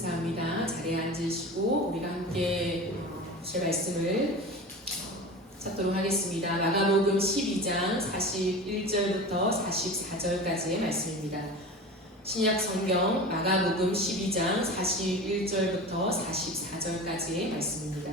감사합니다. 자리에 앉으시고 우리가 함께 주의 말씀을 찾도록 하겠습니다. 마가복음 12장 41절부터 44절까지의 말씀입니다. 신약 성경 마가복음 12장 41절부터 44절까지의 말씀입니다.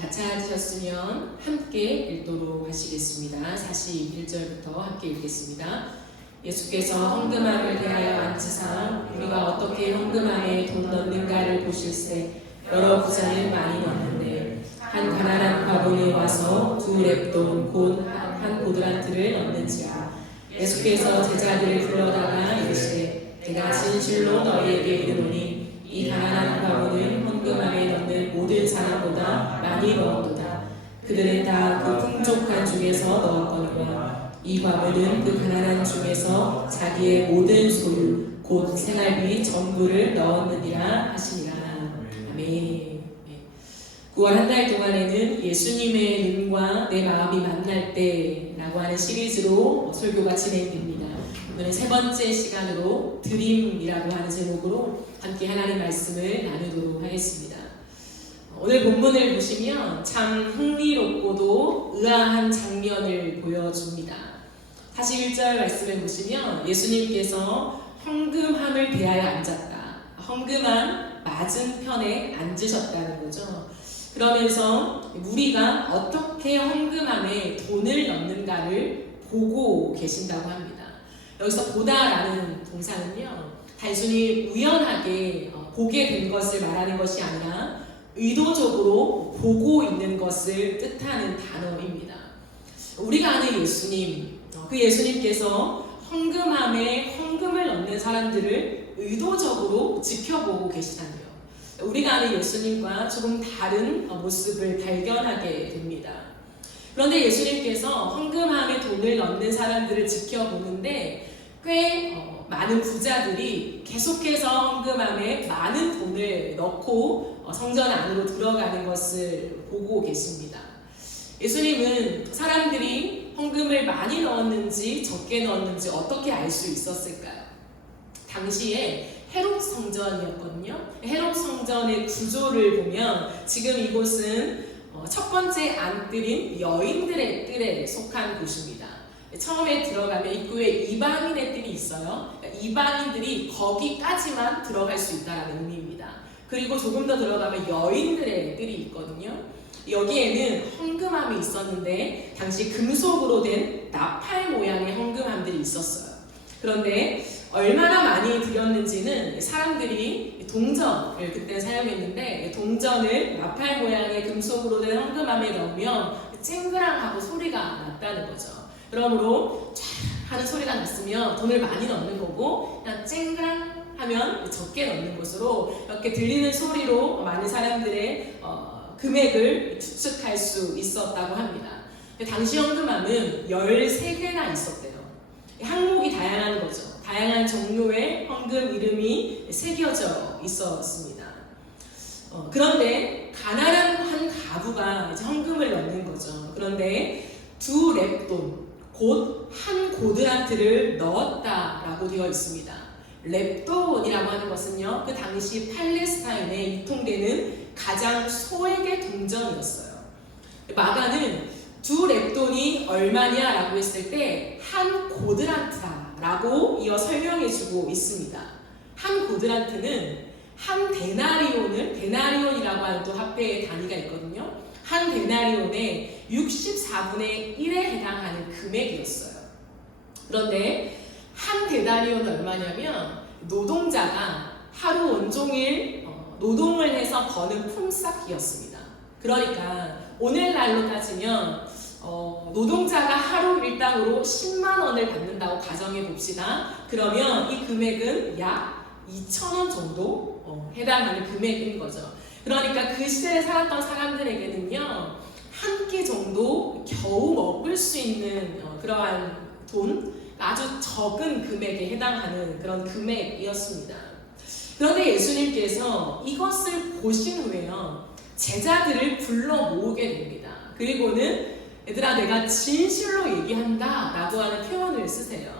다 찾으셨으면 함께 읽도록 하시겠습니다. 41절부터 함께 읽겠습니다. 예수께서 헌금함을 대하여 앉으사 우리가 어떻게 헌금함에 돈 넣는가를 보실세 여러 부자는 많이 넣는데 한 가난한 과부는 와서 2렙돈 곧 한 고드란트를 넣는지라. 예수께서 제자들을 불러다가 이르시되 내가 진실로 너희에게 이르노니 이 가난한 과부는 헌금함에 넣는 모든 사람보다 많이 넣었도다. 그들은 다 그 풍족한 중에서 넣었거니와 이 과부는 그 가난한 중에서 자기의 모든 소유 곧 생활비 전부를 넣었느니라 하시니라. 아멘. 9월 한 달 동안에는 예수님의 눈과 내 마음이 만날 때라고 하는 시리즈로 설교가 진행됩니다. 오늘은 세 번째 시간으로 드림이라고 하는 제목으로 함께 하나님 말씀을 나누도록 하겠습니다. 오늘 본문을 보시면 참 흥미롭고도 의아한 장면을 보여줍니다. 41절 말씀을 보시면 예수님께서 헌금함을 대하여 앉았다. 헌금함 맞은편에 앉으셨다는 거죠. 그러면서 우리가 어떻게 헌금함에 돈을 넣는가를 보고 계신다고 합니다. 여기서 보다라는 동사는요, 단순히 우연하게 보게 된 것을 말하는 것이 아니라 의도적으로 보고 있는 것을 뜻하는 단어입니다. 우리가 아는 예수님, 그 예수님께서 헌금함에 헌금을 넣는 사람들을 의도적으로 지켜보고 계시다니요. 우리가 아는 예수님과 조금 다른 모습을 발견하게 됩니다. 그런데 예수님께서 헌금함에 돈을 넣는 사람들을 지켜보는데 꽤 많은 부자들이 계속해서 헌금함에 많은 돈을 넣고 성전 안으로 들어가는 것을 보고 계십니다. 예수님은 사람들이 헌금을 많이 넣었는지 적게 넣었는지 어떻게 알 수 있었을까요? 당시에 헤롯 성전이었거든요. 헤롯 성전의 구조를 보면 지금 이곳은 첫 번째 안뜰인 여인들의 뜰에 속한 곳입니다. 처음에 들어가면 입구에 이방인의 뜰이 있어요. 이방인들이 거기까지만 들어갈 수 있다는 의미입니다. 그리고 조금 더 들어가면 여인들의 뜰이 있거든요. 여기에는 헌금함이 있었는데 당시 금속으로 된 나팔 모양의 헌금함들이 있었어요. 그런데 얼마나 많이 드렸는지는 사람들이 동전을 그때 사용했는데 동전을 나팔 모양의 금속으로 된 헌금함에 넣으면 쨍그랑하고 소리가 났다는 거죠. 그러므로 쫙 하는 소리가 났으면 돈을 많이 넣는 거고 그냥 쨍그랑 하면 적게 넣는 것으로 이렇게 들리는 소리로 많은 사람들의 금액을 추측할 수 있었다고 합니다. 당시 헌금함은 13개나 있었대요. 항목이 다양한 거죠. 다양한 종류의 헌금 이름이 새겨져 있었습니다. 그런데 가난한 한 가부가 이제 헌금을 넣는 거죠. 그런데 2렙돈, 곧 한 고드란트를 넣었다라고 되어 있습니다. 렙돈이라고 하는 것은요, 그 당시 팔레스타인에 유통되는 가장 소액의 동전이었어요. 마가는 2렙돈이 얼마냐라고 했을 때 한 고드란트라고 이어 설명해주고 있습니다. 한 고드란트는 한 데나리온이라고 하는 또 화폐의 단위가 있거든요. 한 데나리온의 64분의 1에 해당하는 금액이었어요. 그런데 한 데나리온은 얼마냐면 노동자가 하루 온종일 노동을 해서 버는 품삯이었습니다. 그러니까 오늘날로 따지면 노동자가 하루 일당으로 10만 원을 받는다고 가정해 봅시다. 그러면 이 금액은 약 2,000원 정도 해당하는 금액인 거죠. 그러니까 그 시대에 살았던 사람들에게는요, 한 끼 정도 겨우 먹을 수 있는 그러한 돈, 아주 적은 금액에 해당하는 그런 금액이었습니다. 그런데 예수님께서 이것을 보신 후에요, 제자들을 불러 모으게 됩니다. 그리고는 얘들아, 내가 진실로 얘기한다 라고 하는 표현을 쓰세요.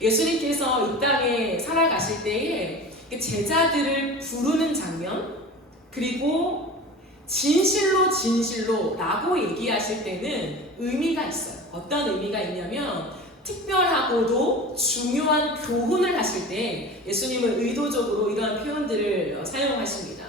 예수님께서 이 땅에 살아가실 때에 제자들을 부르는 장면, 그리고 진실로 진실로 라고 얘기하실 때는 의미가 있어요. 어떤 의미가 있냐면 특별하고도 중요한 교훈을 하실 때 예수님은 의도적으로 이러한 표현들을 사용하십니다.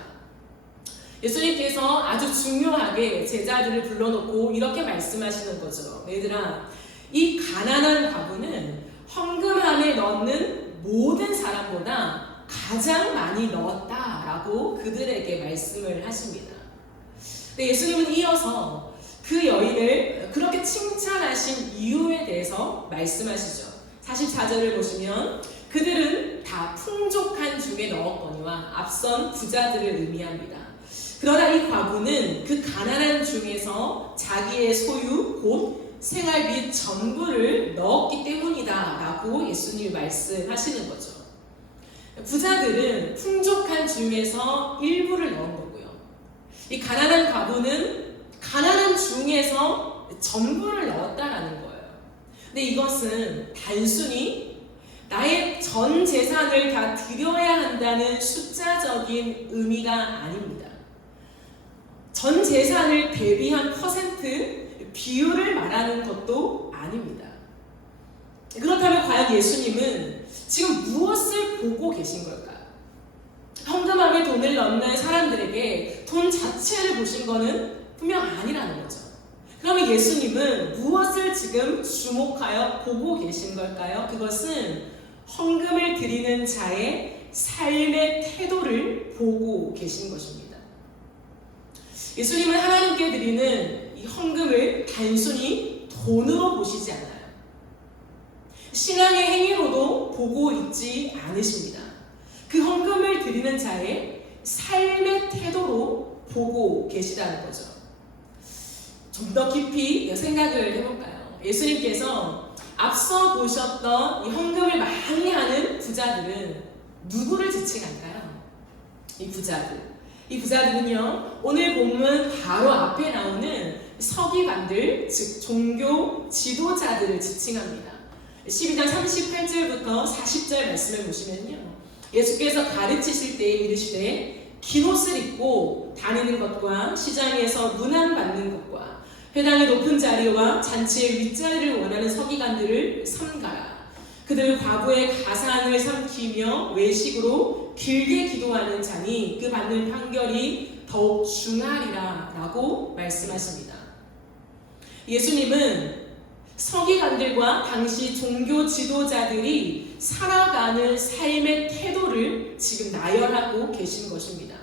예수님께서 아주 중요하게 제자들을 불러놓고 이렇게 말씀하시는 거죠. 얘들아, 이 가난한 과부는 헌금함에 넣는 모든 사람보다 가장 많이 넣었다라고 그들에게 말씀을 하십니다. 근데 예수님은 이어서 그 여인을 그렇게 칭찬하신 이유에 대해서 말씀하시죠. 44절을 보시면 그들은 다 풍족한 중에 넣었거니와 앞선 부자들을 의미합니다. 그러나 이 과부는 그 가난한 중에서 자기의 소유 곧 생활비 전부를 넣었기 때문이다 라고 예수님이 말씀하시는 거죠. 부자들은 풍족한 중에서 일부를 넣은 거고요. 이 가난한 과부는 가난한 중에서 전부를 넣었다라는 거예요. 근데 이것은 단순히 나의 전 재산을 다 드려야 한다는 숫자적인 의미가 아닙니다. 전 재산을 대비한 퍼센트 비율을 말하는 것도 아닙니다. 그렇다면 과연 예수님은 지금 무엇을 보고 계신 걸까요? 헌금함에 돈을 넣는 사람들에게 돈 자체를 보신 거는 분명 아니라는 거죠. 그러면 예수님은 무엇을 지금 주목하여 보고 계신 걸까요? 그것은 헌금을 드리는 자의 삶의 태도를 보고 계신 것입니다. 예수님은 하나님께 드리는 이 헌금을 단순히 돈으로 보시지 않아요. 신앙의 행위로도 보고 있지 않으십니다. 그 헌금을 드리는 자의 삶의 태도로 보고 계시다는 거죠. 좀 더 깊이 생각을 해볼까요? 예수님께서 앞서 보셨던 이 헌금을 많이 하는 부자들은 누구를 지칭할까요? 이 부자들은요, 오늘 본문 바로 앞에 나오는 서기관들, 즉 종교 지도자들을 지칭합니다. 12장 38절부터 40절 말씀을 보시면요, 예수께서 가르치실 때에 이르시되 긴 옷을 입고 다니는 것과 시장에서 문안받는 것과 회당의 높은 자리와 잔치의 윗자리를 원하는 서기관들을 삼가라. 그들 과부의 가산을 삼키며 외식으로 길게 기도하는 자니 그 받는 판결이 더욱 중하리라 라고 말씀하십니다. 예수님은 서기관들과 당시 종교 지도자들이 살아가는 삶의 태도를 지금 나열하고 계신 것입니다.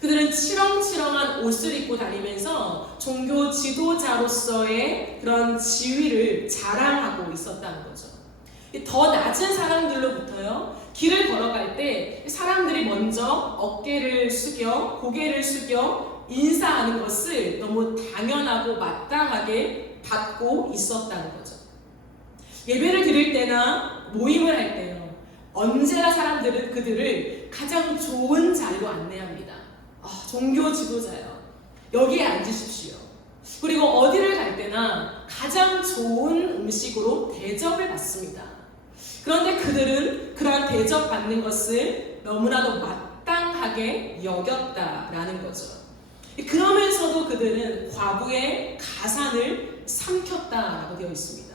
그들은 치렁치렁한 옷을 입고 다니면서 종교 지도자로서의 그런 지위를 자랑하고 있었다는 거죠. 더 낮은 사람들로부터요, 길을 걸어갈 때 사람들이 먼저 어깨를 숙여 고개를 숙여 인사하는 것을 너무 당연하고 마땅하게 받고 있었다는 거죠. 예배를 드릴 때나 모임을 할 때요, 언제나 사람들은 그들을 가장 좋은 자리로 안내합니다. 종교 지도자요, 여기에 앉으십시오. 그리고 어디를 갈 때나 가장 좋은 음식으로 대접을 받습니다. 그런데 그들은 그러한 대접받는 것을 너무나도 마땅하게 여겼다라는 거죠. 그러면서도 그들은 과부의 가산을 삼켰다라고 되어 있습니다.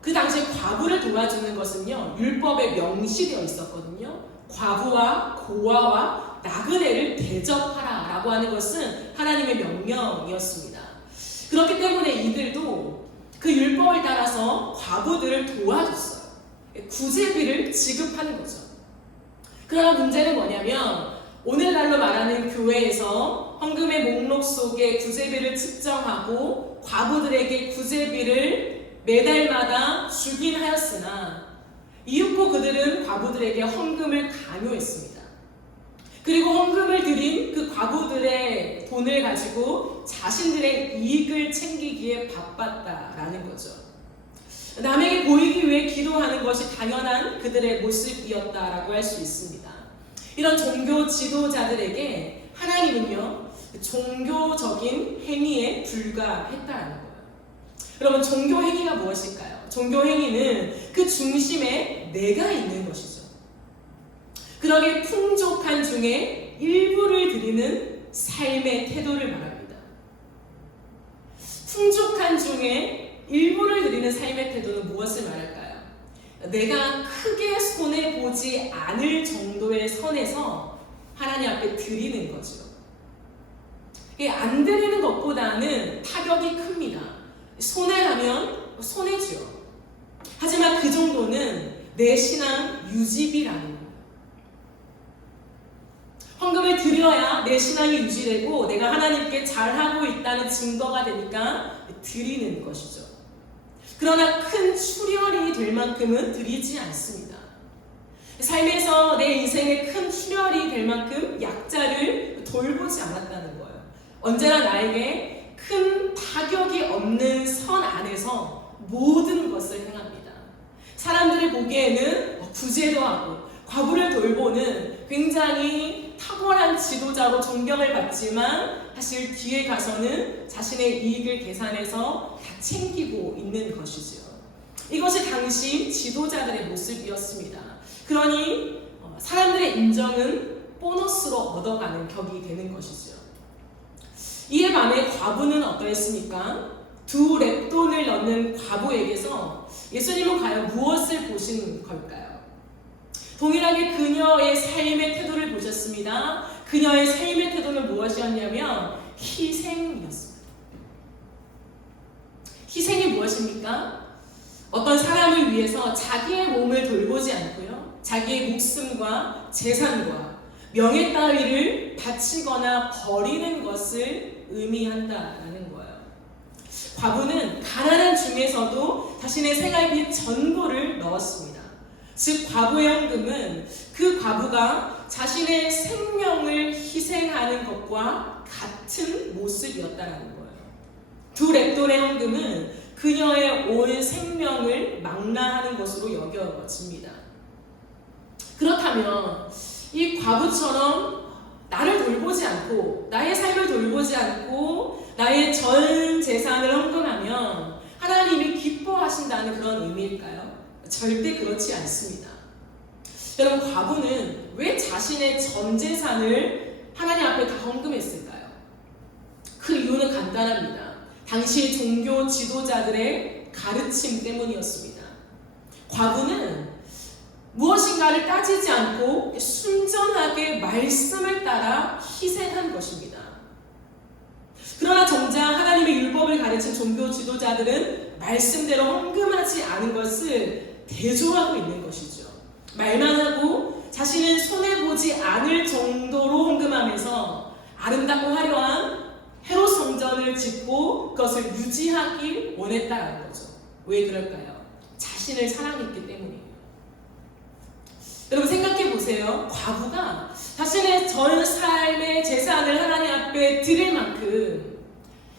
그 당시에 과부를 도와주는 것은요, 율법에 명시되어 있었거든요. 과부와 고아와 나그네를 대접하라라고 하는 것은 하나님의 명령이었습니다. 그렇기 때문에 이들도 그 율법을 따라서 과부들을 도와줬어요. 구제비를 지급하는 거죠. 그러나 문제는 뭐냐면 오늘날로 말하는 교회에서 헌금의 목록 속에 구제비를 측정하고 과부들에게 구제비를 매달마다 주긴 하였으나 이윽고 그들은 과부들에게 헌금을 강요했습니다. 그리고 헌금을 드린 그 과부들의 돈을 가지고 자신들의 이익을 챙기기에 바빴다라는 거죠. 남에게 보이기 위해 기도하는 것이 당연한 그들의 모습이었다라고 할 수 있습니다. 이런 종교 지도자들에게 하나님은요, 종교적인 행위에 불과했다는 거예요. 그러면 종교 행위가 무엇일까요? 종교 행위는 그 중심에 내가 있는 것이죠. 그러게 풍족한 중에 일부를 드리는 삶의 태도를 말합니다. 풍족한 중에 일부를 드리는 삶의 태도는 무엇을 말할까요? 내가 크게 손해보지 않을 정도의 선에서 하나님 앞에 드리는 거죠. 안 드리는 것보다는 타격이 큽니다. 손해하면 손해죠. 하지만 그 정도는 내 신앙 유지비라는 거예요. 헌금을 드려야 내 신앙이 유지되고 내가 하나님께 잘하고 있다는 증거가 되니까 드리는 것이죠. 그러나 큰 출혈이 될 만큼은 드리지 않습니다. 삶에서 내 인생에 큰 출혈이 될 만큼 약자를 돌보지 않았다는 거예요. 언제나 나에게 큰 타격이 없는 선 안에서 모든 것을 행합니다. 사람들이 보기에는 구제도 하고 과부를 돌보는 굉장히 탁월한 지도자로 존경을 받지만 사실 뒤에 가서는 자신의 이익을 계산해서 다 챙기고 있는 것이죠. 이것이 당시 지도자들의 모습이었습니다. 그러니 사람들의 인정은 보너스로 얻어가는 격이 되는 것이죠. 이에 반해 과부는 어떠했습니까? 2 렙돈을 넣는 과부에게서 예수님은 과연 무엇을 보신 걸까요? 동일하게 그녀의 삶의 태도를 보셨습니다. 그녀의 삶의 태도는 무엇이었냐면 희생이었습니다. 희생이 무엇입니까? 어떤 사람을 위해서 자기의 몸을 돌보지 않고요, 자기의 목숨과 재산과 명예 따위를 바치거나 버리는 것을 의미한다라는 거예요. 과부는 가난한 중에서도 자신의 생활비 전부를 넣었습니다. 즉 과부의 헌금은 그 과부가 자신의 생명을 희생하는 것과 같은 모습이었다는 거예요. 2 렙돈의 헌금은 그녀의 온 생명을 망라하는 것으로 여겨집니다. 그렇다면 이 과부처럼 나를 돌보지 않고 나의 삶을 돌보지 않고 나의 전 재산을 헌금하면 하나님이 기뻐하신다는 그런 의미일까요? 절대 그렇지 않습니다. 여러분, 과부는 왜 자신의 전 재산을 하나님 앞에 다 헌금했을까요? 그 이유는 간단합니다. 당시 종교 지도자들의 가르침 때문이었습니다. 과부는 무엇인가를 따지지 않고 순전하게 말씀을 따라 희생한 것입니다. 그러나 정작 하나님의 율법을 가르친 종교 지도자들은 말씀대로 헌금하지 않은 것을 대조하고 있는 것이죠. 말만 하고 자신은 손해보지 않을 정도로 헌금하면서 아름답고 화려한 헤롯 성전을 짓고 그것을 유지하길 원했다는 거죠. 왜 그럴까요? 자신을 사랑했기 때문이에요. 여러분 생각해 보세요. 과부가 자신의 전 삶의 재산을 하나님 앞에 드릴 만큼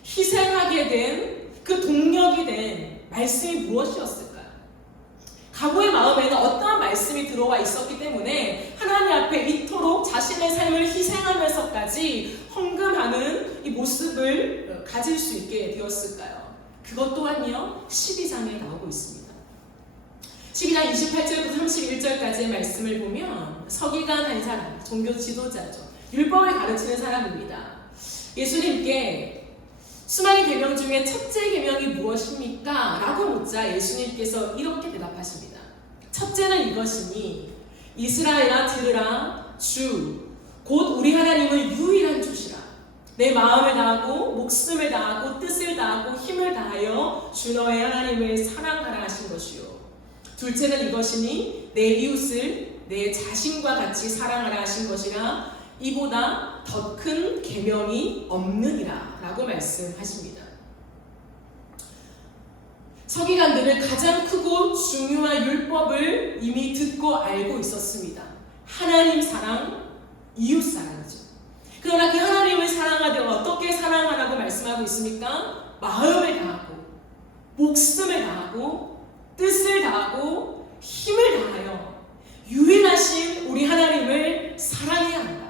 희생하게 된 그 동력이 된 말씀이 무엇이었을까요? 과부의 마음에는 어떠한 말씀이 들어와 있었기 때문에 하나님 앞에 이토록 자신의 삶을 희생하면서까지 헌금하는 이 모습을 가질 수 있게 되었을까요? 그것 또한요 12장에 나오고 있습니다. 12장 28절부터 31절까지의 말씀을 보면 서기관 한 사람, 종교 지도자죠. 율법을 가르치는 사람입니다. 예수님께 수많은 계명 중에 첫째 계명이 무엇입니까? 라고 묻자 예수님께서 이렇게 대답하십니다. 첫째는 이것이니 이스라엘아 들으라. 주 곧 우리 하나님은 유일한 주시라. 내 마음을 다하고 목숨을 다하고 뜻을 다하고 힘을 다하여 주 너의 하나님을 사랑하라 하신 것이요. 둘째는 이것이니 내 이웃을 내 자신과 같이 사랑하라 하신 것이라. 이보다 더 큰 계명이 없느니라 라고 말씀하십니다. 서기관들은 가장 크고 중요한 율법을 이미 듣고 알고 있었습니다. 하나님 사랑, 이웃 사랑이죠. 그러나 그 하나님을 사랑하되 어떻게 사랑하라고 말씀하고 있습니까? 마음을 다하고 목숨을 다하고 뜻을 다하고 힘을 다하여 유일하신 우리 하나님을 사랑해야 한다.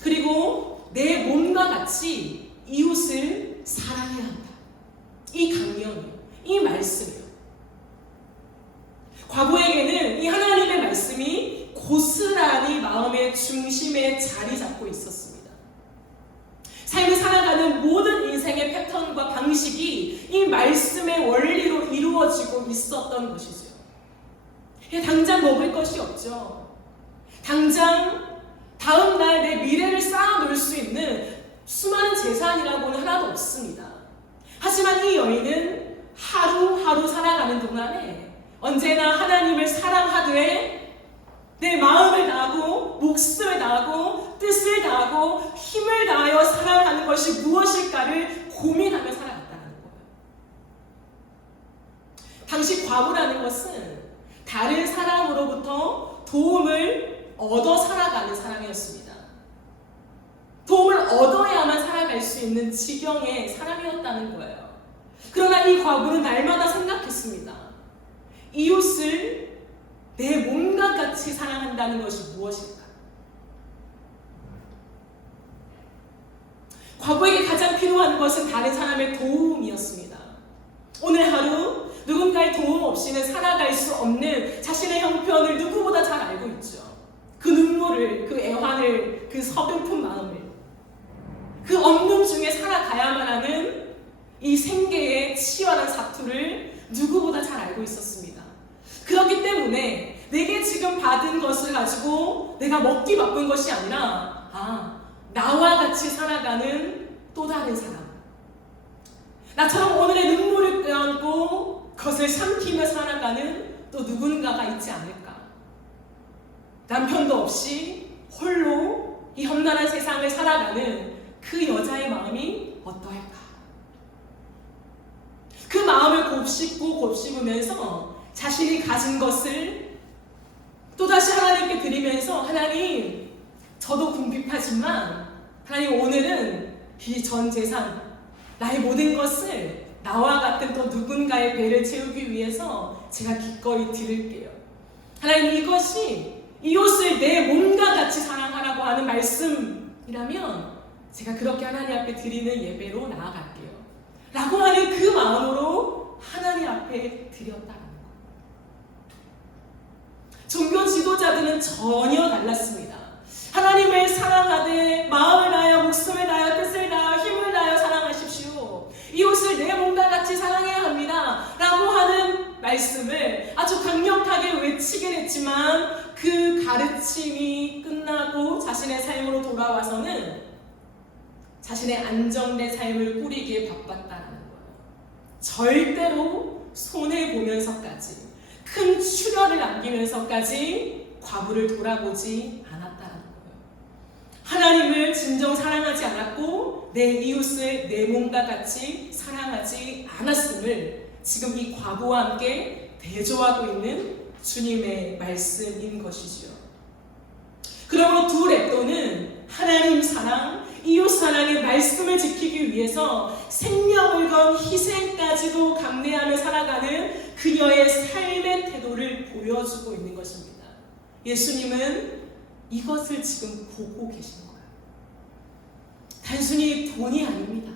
그리고 내 몸과 같이 이웃을 사랑해야 한다. 이 강령이요, 이 말씀이요. 과부에게는 이 하나님의 말씀이 고스란히 마음 중심에 자리 잡고 있었습니다. 삶을 살아가는 모든 인생의 패턴과 방식이 이 말씀의 원리로 이루어지고 있었던 것이죠. 당장 먹을 것이 없죠. 당장 다음 날 내 미래를 쌓아놓을 수 있는 수많은 재산이라고는 하나도 없습니다. 하지만 이 여인은 하루하루 살아가는 동안에 언제나 하나님을 사랑하되 내 마음을 다하고 목숨을 다하고 뜻을 다하고 힘을 다하여 살아가는 것이 무엇일까를 고민하며 살아갔다는 거예요. 당시 과부라는 것은 다른 사람으로부터 도움을 얻어 살아가는 사람이었습니다. 도움을 얻어야만 살아갈 수 있는 지경의 사람이었다는 거예요. 그러나 이 과부는 날마다 생각했습니다. 이웃을 내 몸과 같이 사랑한다는 것이 무엇일까? 과부에게 가장 필요한 것은 다른 사람의 도움이었습니다. 오늘 하루 누군가의 도움 없이는 살아갈 수 없는 자신의 형편을 누구보다 잘 알고 있죠. 그 눈물을, 그 애환을, 그 서글픈 마음을, 그 없는 중에 살아가야만 하는 이 생계의 치열한 사투를 누구보다 잘 알고 있었습니다. 그렇기 때문에 내게 지금 받은 것을 가지고 내가 먹기 바쁜 것이 아니라 나와 같이 살아가는 또 다른 사람, 나처럼 오늘의 눈물을 껴안고 그것을 삼키며 살아가는 또 누군가가 있지 않을까. 남편도 없이 홀로 이 험난한 세상을 살아가는 그 여자의 마음이 어떠할까. 그 마음을 곱씹고 곱씹으면서 자신이 가진 것을 또다시 하나님께 드리면서, 하나님, 저도 궁핍하지만 하나님, 오늘은 이 전 재산, 나의 모든 것을 나와 같은 또 누군가의 배를 채우기 위해서 제가 기꺼이 드릴게요. 하나님, 이것이 이웃을 내 몸과 같이 사랑하라고 하는 말씀이라면 제가 그렇게 하나님 앞에 드리는 예배로 나아갈게요 라고 하는 그 마음으로 하나님 앞에 드렸다는 것. 종교 지도자들은 전혀 달랐습니다. 하나님을 사랑하되 마음을 다하여 목숨을 다하여 뜻을 다하여 힘을 다하여 사랑하십시오. 이웃을 내 몸과 같이 사랑해야 합니다 라고 하는 말씀을 아주 강력하게 외치긴 했지만 그 가르침이 끝나고 자신의 삶으로 돌아와서는 자신의 안정된 삶을 꾸리기에 바빴다는 거예요. 절대로 손해보면서까지, 큰 출혈을 남기면서까지 과부를 돌아보지 않았다는 거예요. 하나님을 진정 사랑하지 않았고 내 이웃을 내 몸과 같이 사랑하지 않았음을 지금 이 과부와 함께 대조하고 있는 주님의 말씀인 것이죠. 그러므로 두 랩도는 하나님 사랑, 이웃 사랑의 말씀을 지키기 위해서 생명을 건 희생까지도 감내하며 살아가는 그녀의 삶의 태도를 보여주고 있는 것입니다. 예수님은 이것을 지금 보고 계신 거예요. 단순히 돈이 아닙니다.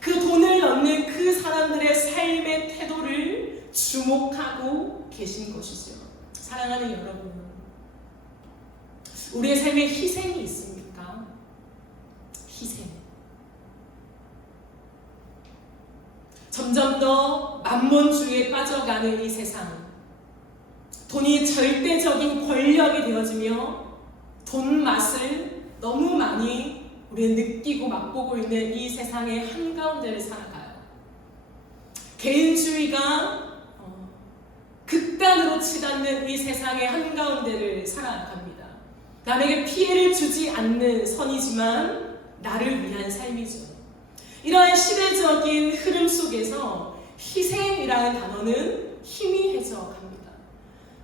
그 돈을 넣는 그 사람들의 삶의 태도를 주목하고 계신 것이죠. 사랑하는 여러분, 우리의 삶에 희생이 있습니까? 희생. 점점 더 만몬주의에 빠져가는 이 세상, 돈이 절대적인 권력이 되어지며 돈 맛을 너무 많이 우리는 느끼고 맛보고 있는 이 세상의 한가운데를 살아가요. 개인주의가 극단으로 치닫는 이 세상의 한가운데를 살아갑니다. 남에게 피해를 주지 않는 선이지만 나를 위한 삶이죠. 이러한 시대적인 흐름 속에서 희생이라는 단어는 희미해져 갑니다.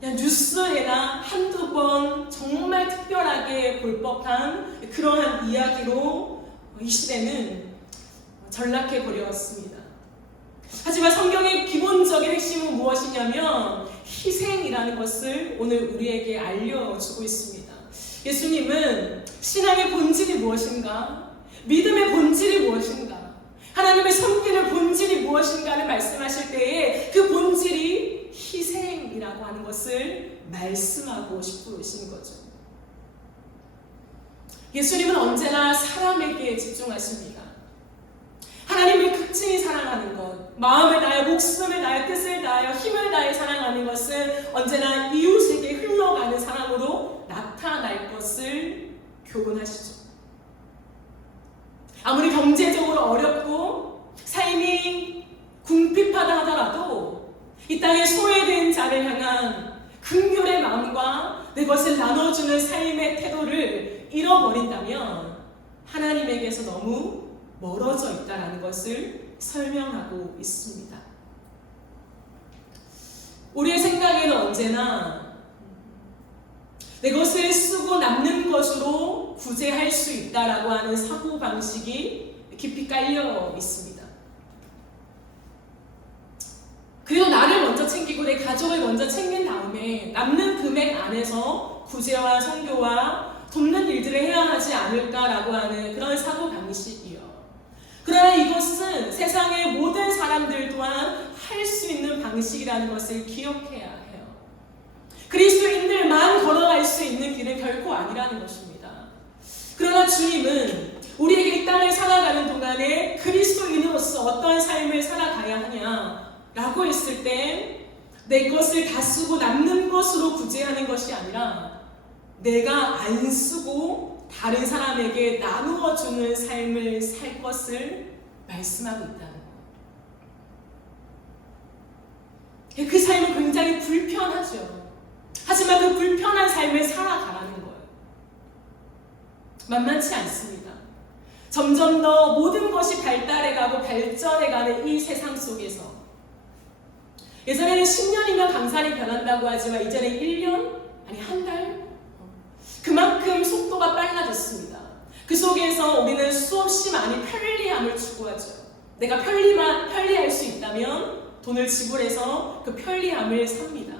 그냥 뉴스에나 한두 번 정말 특별하게 볼 법한 그러한 이야기로 이 시대는 전락해 버렸습니다. 하지만 성경의 기본적인 핵심은 무엇이냐면 희생이라는 것을 오늘 우리에게 알려주고 있습니다. 예수님은 신앙의 본질이 무엇인가? 믿음의 본질이 무엇인가? 하나님의 섬기는 본질이 무엇인가를 말씀하실 때에 그 본질이 희생이라고 하는 것을 말씀하고 싶으신 거죠. 예수님은 언제나 사람에게 집중하십니다. 하나님의 극진히 사랑하는 것, 마음을 다해 목숨을 다해 뜻을 다하여 힘을 다해 사랑하는 것은 언제나 이웃에게 흘러가는 사랑으로 나타날 것을 교훈하시죠. 아무리 경제적으로 어렵고 삶이 궁핍하다 하더라도 이 땅에 소외된 자를 향한 긍휼의 마음과 내 것을 나눠주는 삶의 태도를 잃어버린다면 하나님에게서 너무 멀어져 있다는 것을 설명하고 있습니다. 우리의 생각에는 언제나 내 것을 쓰고 남는 것으로 구제할 수 있다라고 하는 사고방식이 깊이 깔려 있습니다. 그리고 나를 먼저 챙기고 내 가족을 먼저 챙긴 다음에 남는 금액 안에서 구제와 선교와 돕는 일들을 해야 하지 않을까라고 하는 그런 사고방식이요. 그러나 이것은 세상의 모든 사람들 또한 할 수 있는 방식이라는 것을 기억해야 해요. 그리스도인들만 걸어갈 수 있는 길은 결코 아니라는 것입니다. 그러나 주님은 우리에게 이 땅을 살아가는 동안에 그리스도인으로서 어떠한 삶을 살아가야 하냐라고 했을 때 내 것을 다 쓰고 남는 것으로 구제하는 것이 아니라 내가 안 쓰고 다른 사람에게 나누어 주는 삶을 살 것을 말씀하고 있다는 거예요. 그 삶은 굉장히 불편하죠. 하지만 그 불편한 삶을 살아가라는 거예요. 만만치 않습니다. 점점 더 모든 것이 발달해가고 발전해가는 이 세상 속에서 예전에는 10년이면 강산이 변한다고 하지만 이제는 1년? 아니 한 달? 그만큼 속도가 빨라졌습니다. 그 속에서 우리는 수없이 많이 편리함을 추구하죠. 내가 편리할 수 있다면 돈을 지불해서 그 편리함을 삽니다.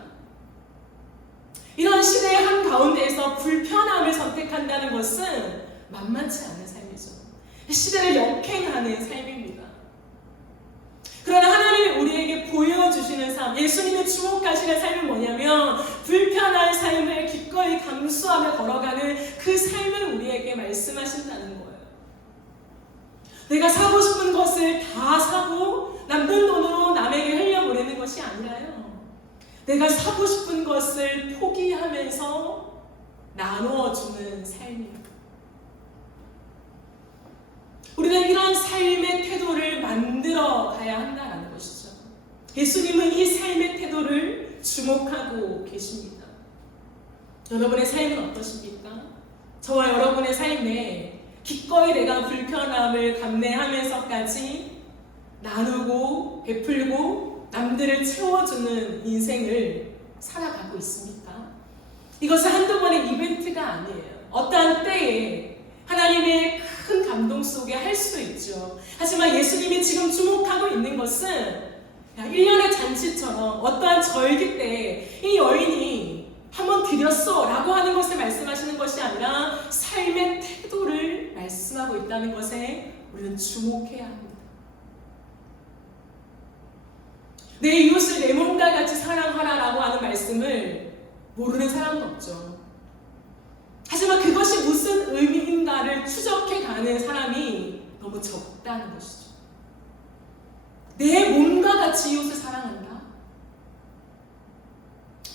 이런 시대의 한가운데에서 불편함을 선택한다는 것은 만만치 않은 삶이죠. 시대를 역행하는 삶입니다. 그러나 하나님이 우리에게 보여주시는 삶, 예수님이 주목하시는 삶은 뭐냐면 불편한 삶을 기꺼이 감수하며 걸어가는 그 삶을 우리에게 말씀하신다는 거예요. 내가 사고 싶은 것을 다 사고 남는 돈으로 남에게 흘려보내는 것이 아니라요. 내가 사고 싶은 것을 포기하면서 나누어주는 삶입니다. 우리는 이런 삶의 태도를 만들어 가야 한다는 것이죠. 예수님은 이 삶의 태도를 주목하고 계십니다. 여러분의 삶은 어떠십니까? 저와 여러분의 삶에 기꺼이 내가 불편함을 감내하면서까지 나누고 베풀고 남들을 채워주는 인생을 살아가고 있습니까? 이것은 한두 번의 이벤트가 아니에요. 어떠한 때에 하나님의 큰 감동 속에 할 수도 있죠. 하지만 예수님이 지금 주목하고 있는 것은 1년의 잔치처럼 어떠한 절기 때에 이 여인이 한번 드렸어 라고 하는 것을 말씀하시는 것이 아니라 삶의 태도를 말씀하고 있다는 것에 우리는 주목해야 합니다. 내 이웃을 내 몸과 같이 사랑하라라고 하는 말씀을 모르는 사람은 없죠. 하지만 그것이 무슨 의미인가를 추적해가는 사람이 너무 적다는 것이죠. 내 몸과 같이 이웃을 사랑한다.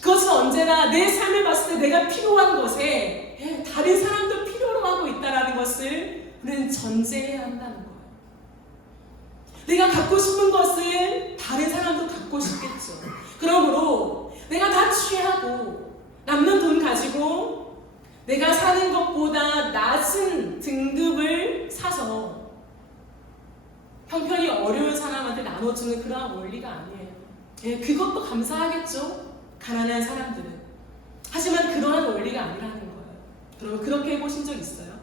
그것은 언제나 내 삶을 봤을 때 내가 필요한 것에 다른 사람도 필요로 하고 있다는 것을 우리는 전제해야 한다는 거예요. 내가 갖고 싶은 것을 다른 사람도 갖고 싶겠죠. 그러므로 내가 다 취하고 남는 돈 가지고 내가 사는 것보다 낮은 등급을 사서 형편이 어려운 사람한테 나눠주는 그러한 원리가 아니에요. 그것도 감사하겠죠. 가난한 사람들은. 하지만 그러한 원리가 아니라는 거예요. 여러분 그렇게 해보신 적 있어요?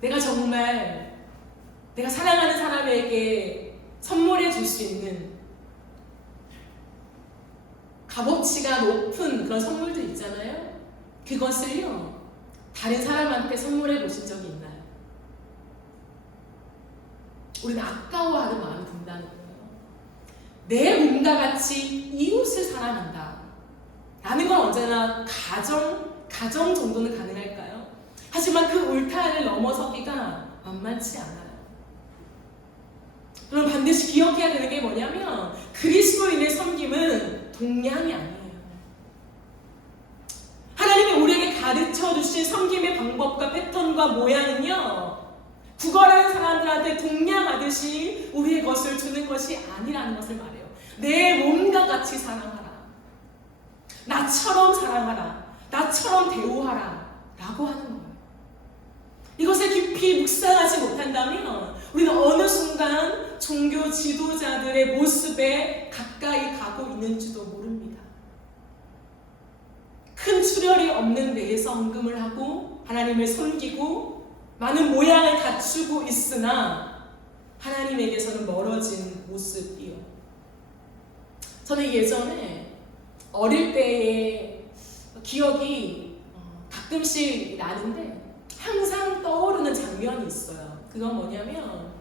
내가 정말 내가 사랑하는 사람에게 선물해 줄 수 있는 값어치가 높은 그런 선물들 있잖아요. 그것을요 다른 사람한테 선물해 보신 적이 있나요? 우리는 아까워하는 마음이 든다는 거예요. 내 몸과 같이 이웃을 사랑한다 라는 건 언제나 가정 정도는 가능할까요? 하지만 그 울타리를 넘어서기가 만만치 않아요. 그럼 반드시 기억해야 되는 게 뭐냐면 그리스도인의 섬김은 동량이 아니에요. 하나님이 우리에게 가르쳐 주신 섬김의 방법과 패턴과 모양은요, 구걸하는 사람들한테 동량하듯이 우리의 것을 주는 것이 아니라는 것을 말해요. 내 몸과 같이 사랑하라. 나처럼 사랑하라. 나처럼 대우하라. 라고 하는 거예요. 이것을 깊이 묵상하지 못한다면 우리는 어느 순간 종교 지도자들의 모습에 가까이 가고 있는지도 모릅니다. 큰 출혈이 없는 데에서 헌금을 하고 하나님을 섬기고 많은 모양을 갖추고 있으나 하나님에게서는 멀어진 모습이요. 저는 예전에 어릴 때의 기억이 가끔씩 나는데 항상 떠오르는 장면이 있어요. 그건 뭐냐면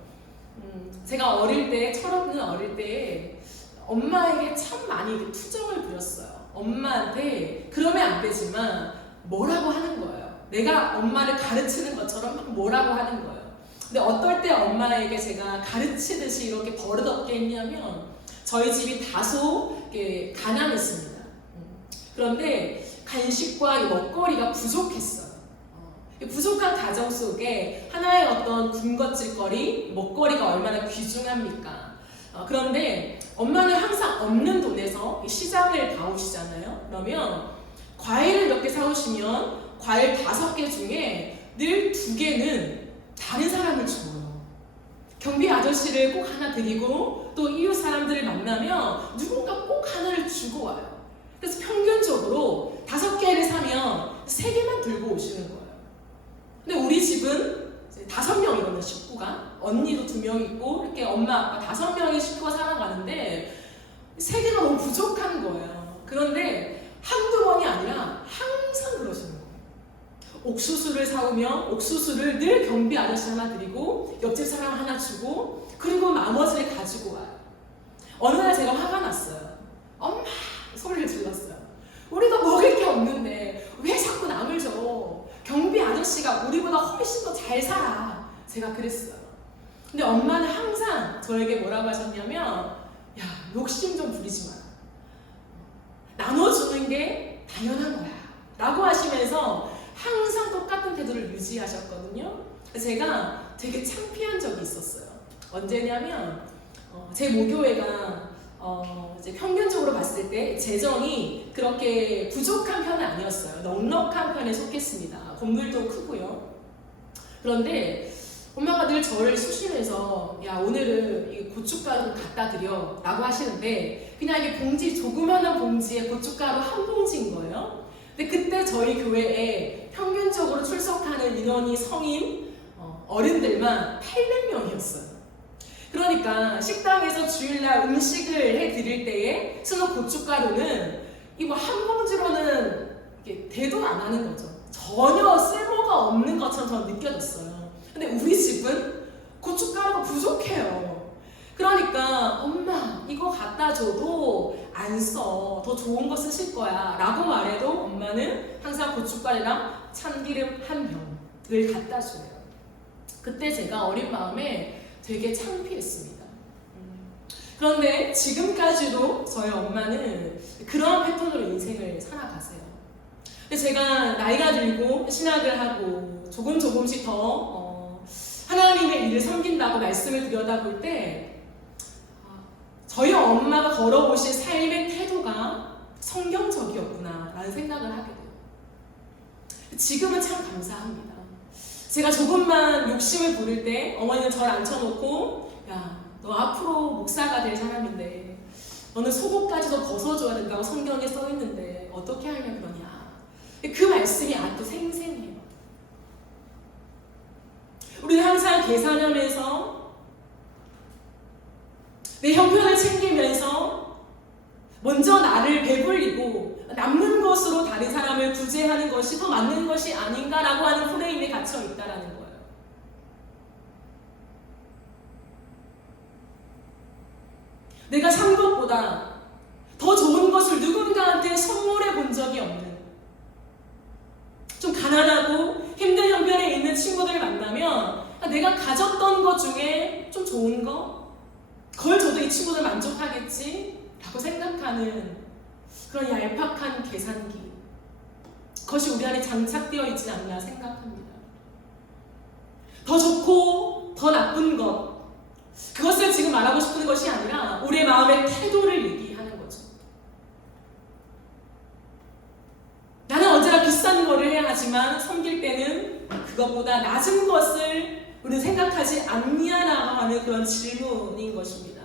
제가 어릴 때, 철없는 어릴 때 엄마에게 참 많이 투정을 부렸어요. 엄마한테 그러면 안 되지만 뭐라고 하는 거예요. 내가 엄마를 가르치는 것처럼 막 뭐라고 하는 거예요. 근데 어떨 때 엄마에게 제가 가르치듯이 이렇게 버릇없게 했냐면 저희 집이 다소 가난했습니다. 그런데 간식과 먹거리가 부족했어요. 부족한 가정 속에 하나의 어떤 군것질거리, 먹거리가 얼마나 귀중합니까? 그런데 엄마는 항상 없는 돈에서 시장을 봐오시잖아요. 그러면 과일을 몇 개 사오시면 과일 5개 중에 늘 2개는 다른 사람을 줘요. 경비 아저씨를 꼭 하나 드리고 또 이웃 사람들을 만나면 누군가 꼭 하나를 주고 와요. 그래서 평균적으로 5개를 사면 3개만 들고 오시는 거예요. 근데 우리 집은 5명이거든요, 식구가. 언니도 2명 있고, 이렇게 엄마, 아빠 5명의 식구가 살아가는데, 3개가 너무 부족한 거예요. 그런데 한두 번이 아니라 항상 그러시는 거예요. 옥수수를 사오면 옥수수를 늘 경비 아저씨 하나 드리고, 옆집 사람 하나 주고, 그리고 나머지를 가지고 와요. 어느 날 제가 화가 났어요. 엄마! 소리를 질렀어요. 우리도 먹을 게 없는데, 왜 자꾸 남을 줘? 경비 아저씨가 우리보다 훨씬 더 잘 살아. 제가 그랬어요. 근데 엄마는 항상 저에게 뭐라고 하셨냐면, 야, 욕심 좀 부리지 마라. 나눠주는 게 당연한 거야. 라고 하시면서 항상 똑같은 태도를 유지하셨거든요. 제가 되게 창피한 적이 있었어요. 언제냐면, 제 모교회가 이제 평균적으로 봤을 때 재정이 그렇게 부족한 편은 아니었어요. 넉넉한 편에 속했습니다. 건물도 크고요. 그런데 엄마가 늘 저를 수시면서 야, 오늘은 이 고춧가루 갖다 드려 라고 하시는데 그냥 이게 봉지, 조그마한 봉지에 고춧가루 한 봉지인 거예요. 근데 그때 저희 교회에 평균적으로 출석하는 인원이 성인 어른들만 800명이었어요. 그러니까 식당에서 주일날 음식을 해드릴 때에 쓰는 고춧가루는 이거 한 봉지로는 이게 대도 안 하는 거죠. 전혀 쓸모가 없는 것처럼 저는 느껴졌어요. 근데 우리 집은 고춧가루가 부족해요. 그러니까 엄마 이거 갖다 줘도 안 써. 더 좋은 거 쓰실 거야. 라고 말해도 엄마는 항상 고춧가루랑 참기름 한 병을 갖다 줘요. 그때 제가 어린 마음에 되게 창피했습니다. 그런데 지금까지도 저희 엄마는 그런 패턴으로 인생을 살아가세요. 제가 나이가 들고 신학을 하고 조금씩 더 하나님의 일을 섬긴다고 말씀을 들여다볼 때 저희 엄마가 걸어오신 삶의 태도가 성경적이었구나 라는 생각을 하게 돼요. 지금은 참 감사합니다. 제가 조금만 욕심을 부릴 때 어머니는 저를 앉혀놓고 야, 너 앞으로 목사가 될 사람인데 너는 속옷까지도 벗어줘야 된다고 성경에 써있는데 어떻게 하면 그러냐. 그 말씀이 아직도 생생해요. 우리는 항상 계산하면서 내 형편을 챙기면서 먼저 나를 배불리고 남는 것으로 다른 사람을 구제하는 것이 더 맞는 것이 아닌가라고 하는 프레임에 갇혀 있다라는 거예요. 내가 산 것보다 더 좋은 것을 누군가한테 선물해 본 적이 없는, 좀 가난하고 힘든 형편 있는 친구들을 만나면 내가 가졌던 것 중에 좀 좋은 거? 그걸 줘도 이 친구들 만족하겠지? 라고 생각하는 그런 얄팍한 계산기, 그것이 우리 안에 장착되어 있지 않나 생각합니다. 더 좋고 더 나쁜 것, 그것을 지금 말하고 싶은 것이 아니라 우리의 마음의 태도를 얘기하는 거죠. 나는 언제나 비싼 거를 해야 하지만 섬길 때는 그것보다 낮은 것을 우리는 생각하지 않냐라고 하는 그런 질문인 것입니다.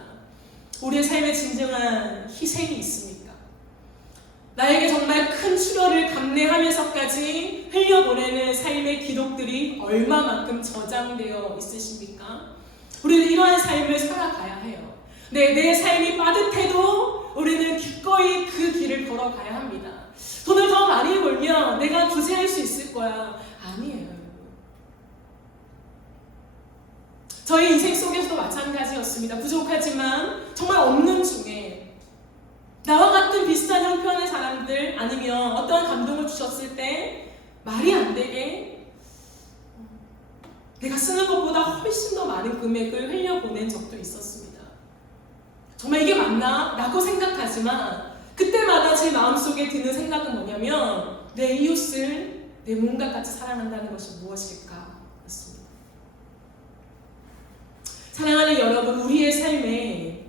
우리의 삶에 진정한 희생이 있습니까? 나에게 정말 큰 출혈을 감내하면서까지 흘려보내는 삶의 기록들이 얼마만큼 저장되어 있으십니까? 우리는 이러한 삶을 살아가야 해요. 내 삶이 빠듯해도 우리는 기꺼이 그 길을 걸어가야 합니다. 돈을 더 많이 벌면 내가 구제할 수 있을 거야. 아니에요, 여러분. 저희 인생 속에서도 마찬가지였습니다. 부족하지만 정말 없는 중에 나와 같은 비슷한 형편의 사람들, 아니면 어떠한 감동을 주셨을 때 말이 안 되게 내가 쓰는 것보다 훨씬 더 많은 금액을 흘려보낸 적도 있었습니다. 정말 이게 맞나? 라고 생각하지만 그때마다 제 마음속에 드는 생각은 뭐냐면 내 이웃을 내 몸과 같이 사랑한다는 것이 무엇일까? 였습니다. 사랑하는 여러분, 우리의 삶에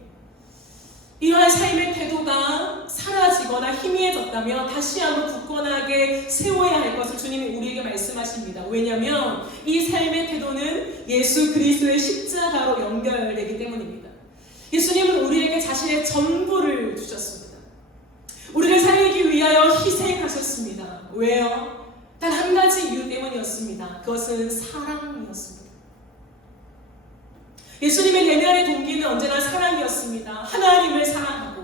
이러한 삶의 태도가 사라지거나 희미해졌다면 다시 한번 굳건하게 세워야 할 것을 주님이 우리에게 말씀하십니다. 왜냐하면 이 삶의 태도는 예수 그리스도의 십자가로 연결되기 때문입니다. 예수님은 우리에게 자신의 전부를 주셨습니다. 우리를 살리기 위하여 희생하셨습니다. 왜요? 단 한 가지 이유 때문이었습니다. 그것은 사랑이었습니다. 예수님의 내면의 동기는 언제나 사랑이었습니다. 하나님을 사랑하고,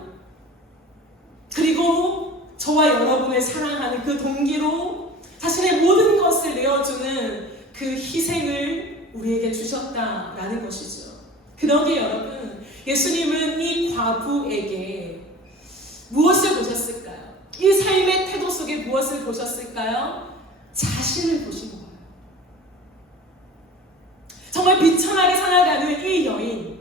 그리고 저와 여러분을 사랑하는 그 동기로 자신의 모든 것을 내어주는 그 희생을 우리에게 주셨다라는 것이죠. 그러기에 여러분, 예수님은 이 과부에게 무엇을 보셨을까요? 이 삶의 태도 속에 무엇을 보셨을까요? 자신을 보신 거예요. 정말 비천하게 살아가는 이 여인,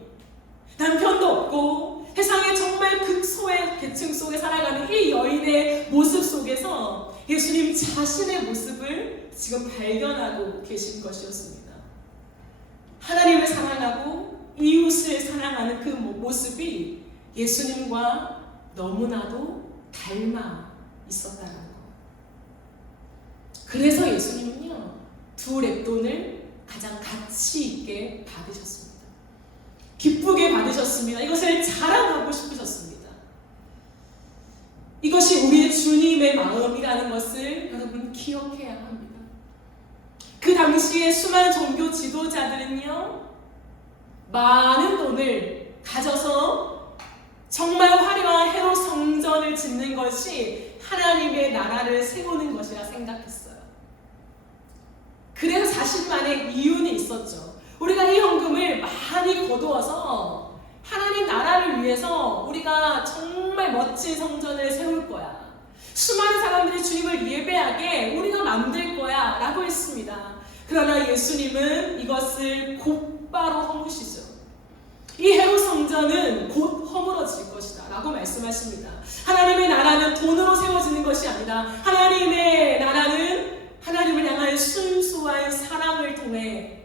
남편도 없고 세상의 정말 극소의 계층 속에 살아가는 이 여인의 모습 속에서 예수님 자신의 모습을 지금 발견하고 계신 것이었습니다. 하나님을 사랑하고 이웃을 사랑하는 그 모습이 예수님과 너무나도 닮아 있었다는 것. 그래서 예수님은요, 두 렙돈을 가장 가치 있게 받으셨습니다. 기쁘게 받으셨습니다. 이것을 자랑하고 싶으셨습니다. 이것이 우리의 주님의 마음이라는 것을 여러분 기억해야 합니다. 그 당시에 수많은 종교 지도자들은요, 많은 돈을 가져서 정말 화려한 헤롯 성전을 짓는 것이 하나님의 나라를 세우는 것이라 생각했어요. 그래서 자신만의 이윤이 있었죠. 우리가 이 헌금을 많이 거두어서 하나님 나라를 위해서 우리가 정말 멋진 성전을 세울 거야. 수많은 사람들이 주님을 예배하게 우리가 만들 거야 라고 했습니다. 그러나 예수님은 이것을 곧바로 허무시죠. 이 헤롯 성전은 곧 허물어질 것이다 라고 말씀하십니다. 하나님의 나라는 돈으로 세워지는 것이 아니다. 하나님의 나라는 하나님을 향한 순수한 사랑을 통해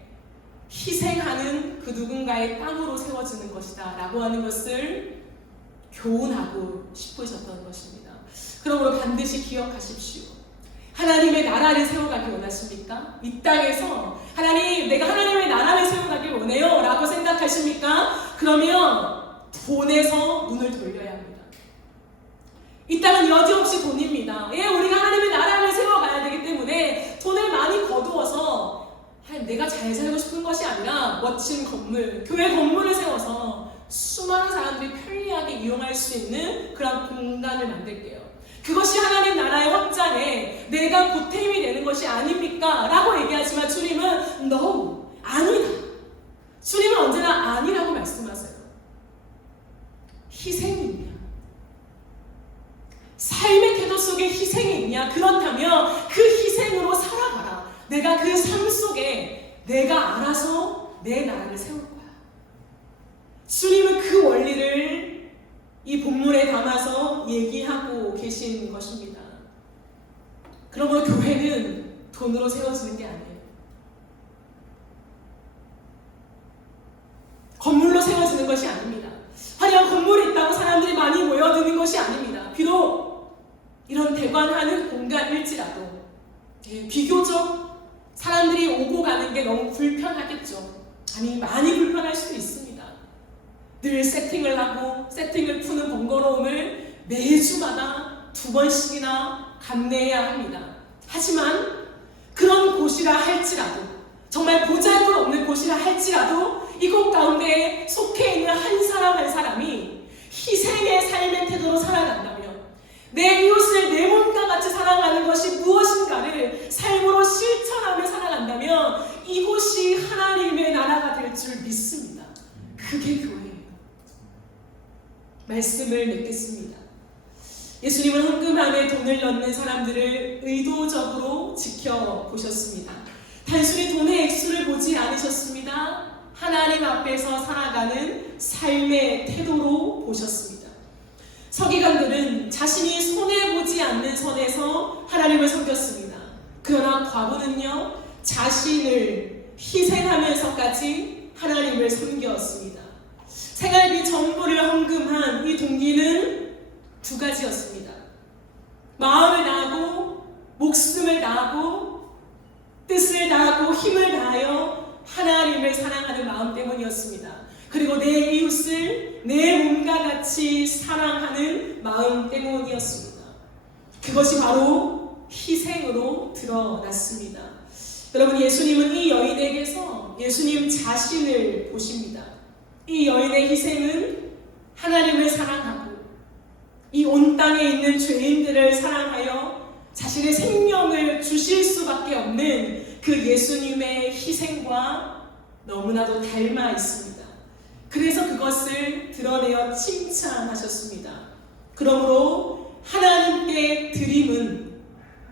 희생하는 그 누군가의 땅으로 세워지는 것이다 라고 하는 것을 교훈하고 싶으셨던 것입니다. 그러므로 반드시 기억하십시오. 하나님의 나라를 세워가길 원하십니까? 이 땅에서 하나님, 내가 하나님의 나라를 세워가길 원해요 라고 생각하십니까? 그러면 돈에서 눈을 돌려야 합니다. 이 땅은 여지없이 돈입니다. 우리가 하나님의 나라를 세워가야 되기 때문에 돈을 많이 거두어서 내가 잘 살고 싶은 것이 아니라 멋진 건물, 교회 건물을 세워서 수많은 사람들이 편리하게 이용할 수 있는 그런 공간을 만들게요. 그것이 하나님 나라의 확장에 내가 보탬이 되는 것이 아닙니까? 라고 얘기하지만 주님은 No, 아니다. 주님은 언제나 아니라고 말씀하세요. 희생입니다. 삶의 태도 속에 희생이 있냐? 그렇다면 그 희생으로 살아가라. 내가 그 삶 속에 내가 알아서 내 나라를 세울 거야. 주님은 그 원리를 이 본문에 담아서 얘기하고 계신 것입니다. 그러므로 교회는 돈으로 세워지는 게 아니에요. 건물로 세워지는 것이 아닙니다. 화려한 건물이 있다고 사람들이 많이 모여드는 것이 아닙니다. 비록 이런 대관하는 공간일지라도 비교적 사람들이 오고 가는 게 너무 불편하겠죠. 아니, 많이 불편할 수도 있습니다. 늘 세팅을 하고 세팅을 푸는 번거로움을 매주마다 2번씩이나 감내해야 합니다. 하지만 그런 곳이라 할지라도, 정말 보잘것없는 곳이라 할지라도 이곳 가운데 속해 있는 한 사람 한 사람이 희생의 삶의 태도로 살아간다면, 내 이웃을 내 몸과 같이 사랑하는 것이 무엇인가를 삶으로 실천하며 살아간다면 이곳이 하나님의 나라가 될 줄 믿습니다. 그게 교회예요. 말씀을 맺겠습니다. 예수님은 헌금함에 돈을 넣는 사람들을 의도적으로 지켜보셨습니다. 단순히 돈의 액수를 보지 않으셨습니다. 하나님 앞에서 살아가는 삶의 태도로 보셨습니다. 서기관들은 자신이 손해보지 않는 선에서 하나님을 섬겼습니다. 그러나 과부는요, 자신을 희생하면서까지 하나님을 섬겼습니다. 생활비 전부를 헌금한 이 동기는 2가지였습니다. 마음을 다하고 목숨을 다하고 뜻을 다하고 힘을 다하여 하나님을 사랑하는 마음 때문이었습니다. 그리고 내 이웃을 내 몸과 같이 사랑하는 마음 때문이었습니다. 그것이 바로 희생으로 드러났습니다. 여러분, 예수님은 이 여인에게서 예수님 자신을 보십니다. 이 여인의 희생은 하나님을 사랑하고 이 온 땅에 있는 죄인들을 사랑하여 자신의 생명을 주실 수밖에 없는 그 예수님의 희생과 너무나도 닮아 있습니다. 그래서 그것을 드러내어 칭찬하셨습니다. 그러므로 하나님께 드림은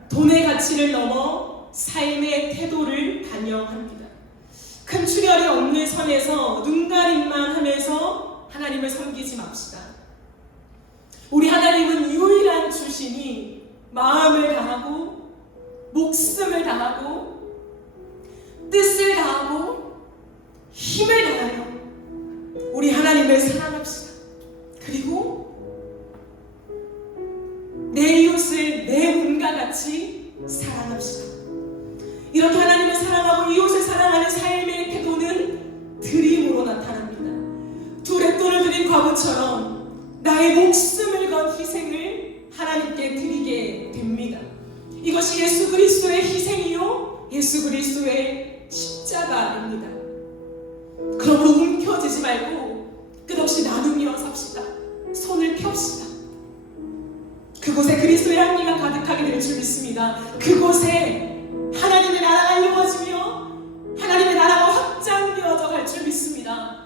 돈의 가치를 넘어 삶의 태도를 반영합니다. 큰 출혈이 없는 선에서 눈가림만 하면서 하나님을 섬기지 맙시다. 우리 하나님은 유일한 주신이 마음을 다하고 목숨을 다하고 뜻을 다하고 힘을 다하여 우리 하나님을 사랑합시다. 그리고 내 이웃을 내 몸과 같이 사랑합시다. 이렇게 하나님을 사랑하고 이웃을 사랑하는 삶의 태도는 드림으로 나타납니다. 2렛돈을 드린 과부처럼 나의 목숨을 건 희생을 하나님께 드리게 됩니다. 이것이 예수 그리스도의 희생이요 예수 그리스도의 십자가입니다. 그러므로 움켜쥐지 말고 끝없이 나누며 삽시다. 손을 펴시다. 그곳에 그리스도의 향기가 가득하게 될 줄 믿습니다. 그곳에 하나님의 나라가 이루어지며 하나님의 나라가 확장되어져 갈 줄 믿습니다.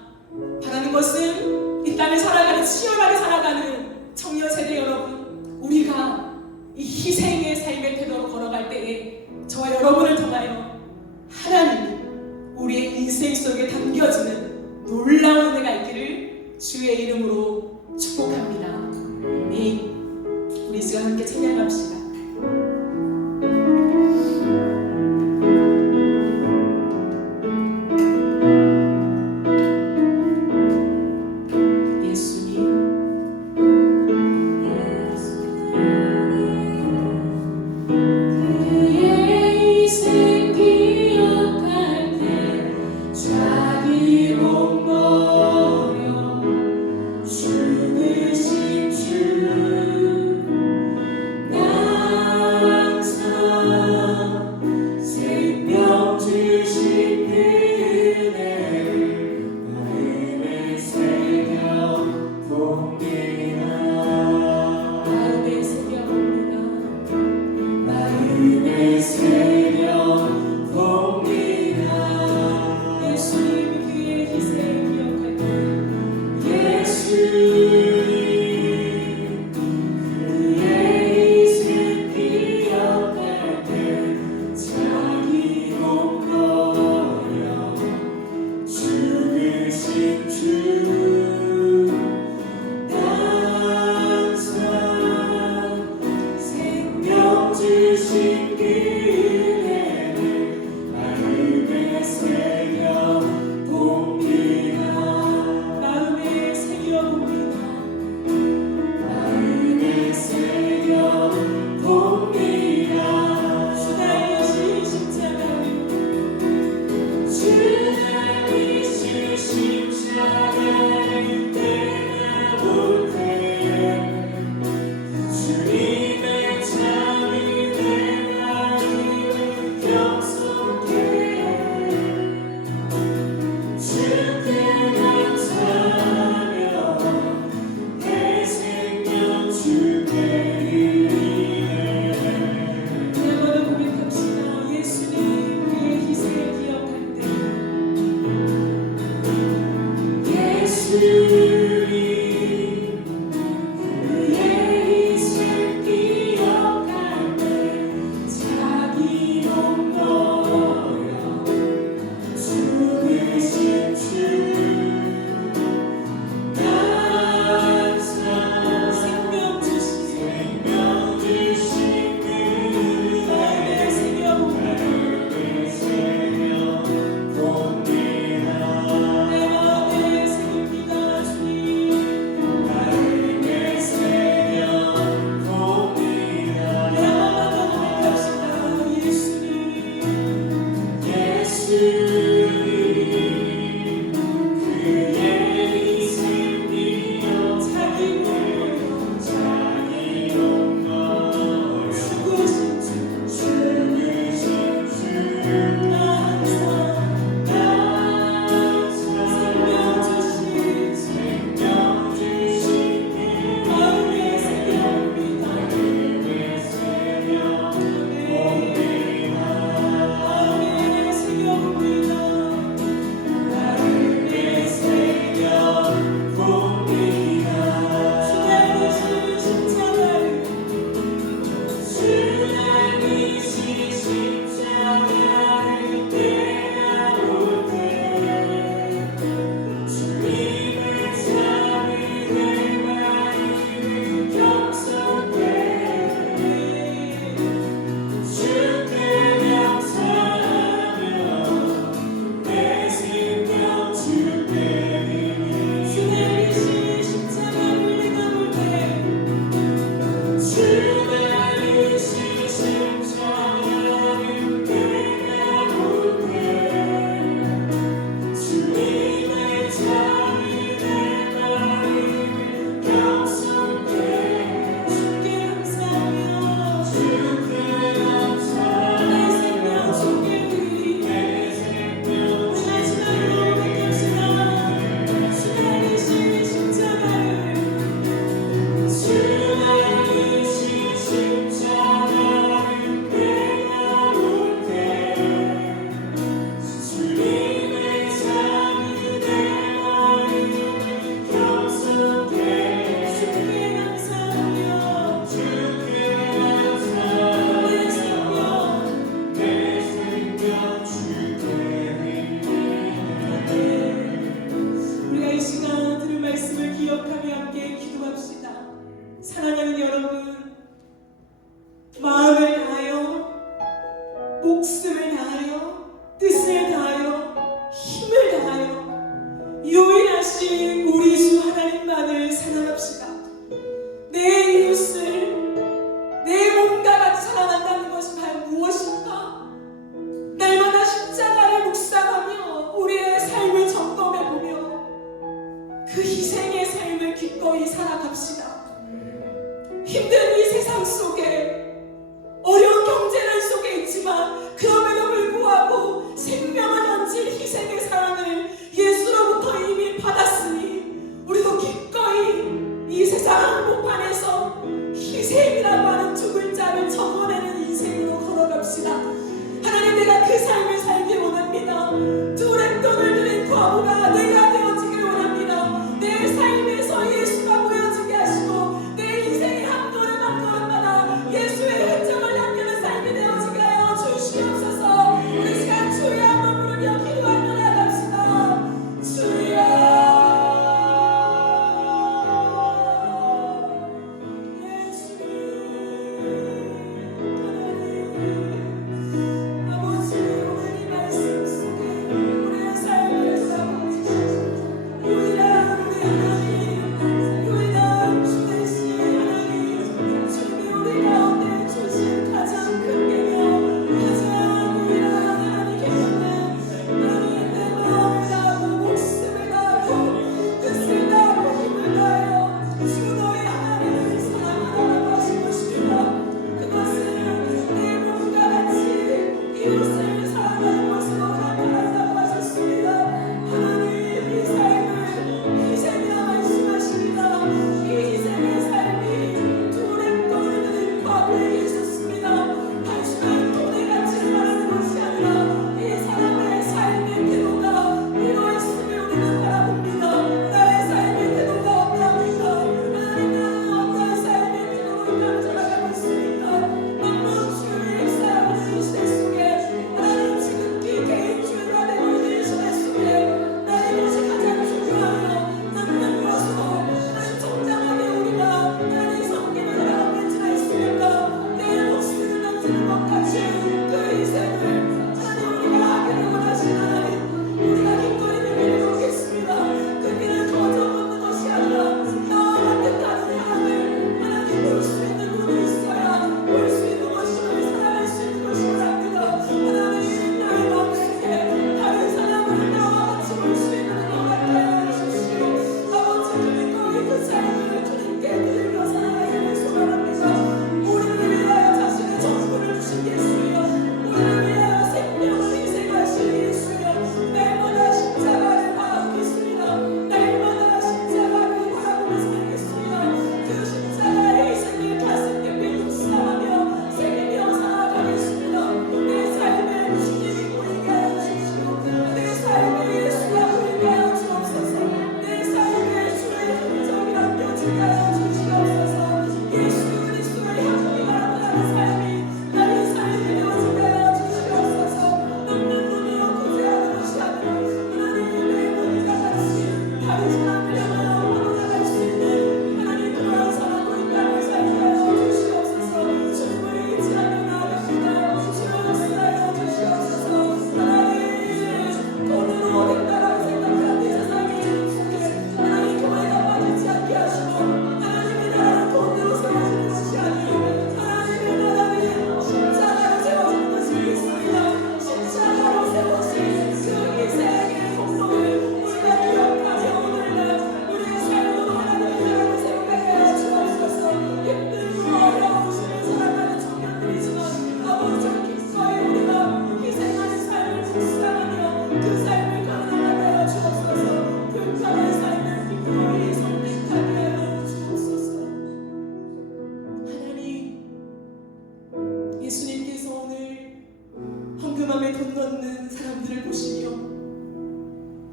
바라는 것은 이 땅을 살아가는 치열하게 살아가는 청년 세대 여러분, 우리가 이 희생의 삶의 태도로 걸어갈 때에 저와 여러분을 통하여 하나님이 우리의 인생 속에 담겨지는 놀라운 은혜가 있기를 주의 이름으로 축복합니다. 우리 시간 함께 찬양합시다. 죽으신 주 위해 기도합시다. 사랑하는 여러분, 마음을 다하여, 목숨을 다하여, 뜻을 다하여, 힘을 다하여 유일하신 우리 주 하나님만을 사랑합시다. 내 이웃을 내 몸과 같이 사랑한다는 것이 과연 무엇인가? 날마다 십자가를 묵상하며 우리의 삶을 점검해보며 그 희생의 삶을 기꺼이 살아갑시다. 힘든 이 세상 속에 어려운 경제난 속에 있지만 그럼에도 불구하고 생명을 던진 희생의 사랑을 예수로부터 이미 받았으니 우리도 기꺼이 이 세상 한복판에서 희생이라고 하는 두 글자를 적어내는 인생으로 걸어갑시다. 하나님, 내가 그 삶을 살기 원합니다. 두 랩돈을 들인 과부가 내가 되어지길 원합니다. 내 삶에서 예수가 보여지게 하시고 내 인생의 한 걸음 한 걸음마다 예수의 흔적을 남기는 삶이 되어지게 하여 주시옵소서. 우리 시간 주여 한번 부르며 기도하며 나갑시다. 주여,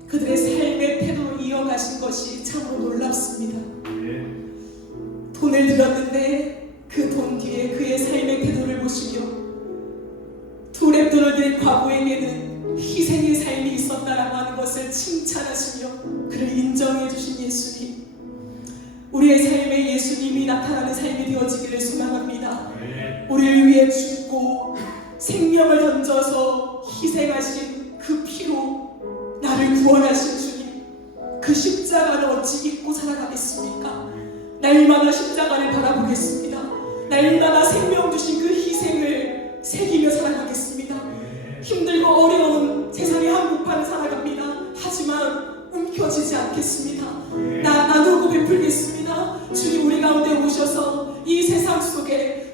그들의 삶의 태도로 이어가신 것이 참으로 놀랍습니다. 돈을 들었는데 그 돈 뒤에 그의 삶의 태도를 보시며 두 랩돈을 드린 과부에게는 희생의 삶이 있었다라고 하는 것을 칭찬하시며 그를 인정해 주신 예수님, 우리의 삶에 예수님이 나타나는 삶이 되어지기를 소망합니다. 우리를 위해 죽고 생명을 던져서 희생하신 그 피로 나를 구원하신 주님, 그 십자가를 어찌 잊고 살아가겠습니까? 날마다 십자가를 바라보겠습니다. 날마다 생명 주신 그 희생을 새기며 살아가겠습니다. 힘들고 어려운 세상의 한복판을 살아갑니다. 하지만 움켜쥐지 않겠습니다. 나누고 베풀겠습니다. 주님 우리 가운데 오셔서 이 세상 속에